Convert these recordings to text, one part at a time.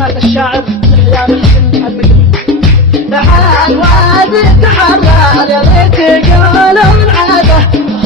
كلمات الشاعر يحيى محسن المقدم. تعال وادي تحرر يا ليت يقولون عاده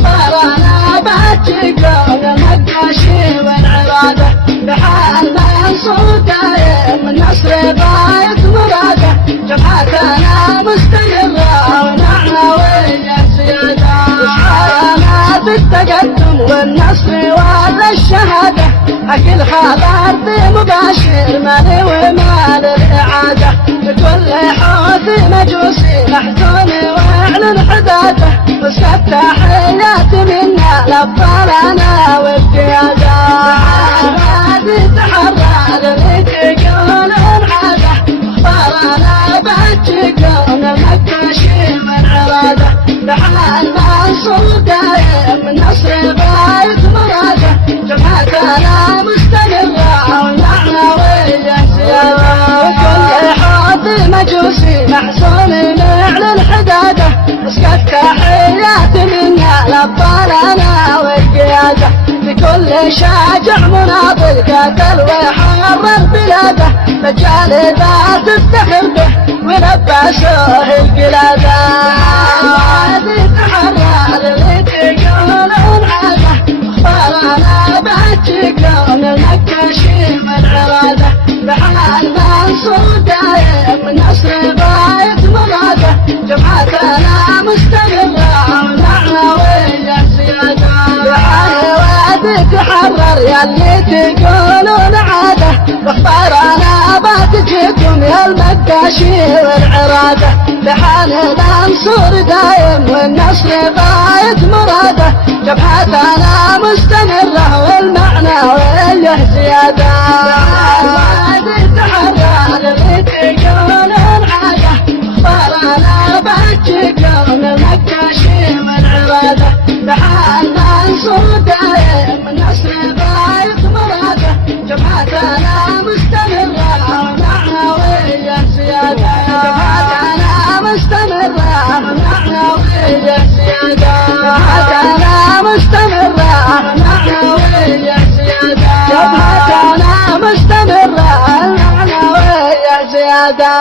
اخبارنا باتقون المقاشي والعراده. تعال منصور دايم النصر بايت مراده جبهتنا مستمره ونعناويه زياده. شعارنا بالتقدم والنصر ولا الشهاده اكل خبر بمباشر مالي ومال الاعاده. بكل حوثي مجوسي محزون واعلن حداده وسكت تحيات منا لابطالنا والقياده. هذه تحرر اللي تقولون عاده اخبارنا بتقون المكاشي والعراده. تعال منصور دايم النصر بايت مراده جبهتنا مستمره والمعنويه زياده. وكل حوثي مجوسي محزون نعلن حداده اسكت تحيات منا لابطالنا والقياده. لكل شاجع مناضل قاتل ويحرر بلاده مجال ذا تفتخر به ولبسوه القلاده. هذه تحرر اللي تقولون عاده اخبارنا بتقون المكاشي والعراده. تعال منصور دايم النصر بايت مراده جبهتنا مستمره والمعنويه زياده. وادي تحرر ياللي تقولون عاده واخبارنا بتجيكم يا المكاشي والعراده. تعال منصور دايم والنصر بايت مراده جبهتنا مستمره والمعنويه زياده. وادي تحرر اللي تقولون عاده اخبارنا بتجيكم المكاشي والعراده. تعال منصور دايم النصر بايت مراده جبهتنا مستمره والمعنويه زياده. جبهتنا مستمره والمعنويه زياده. جبهتنا مستمره والمعنويه زياده. جبهتنا مستمره والمعنويه زياده.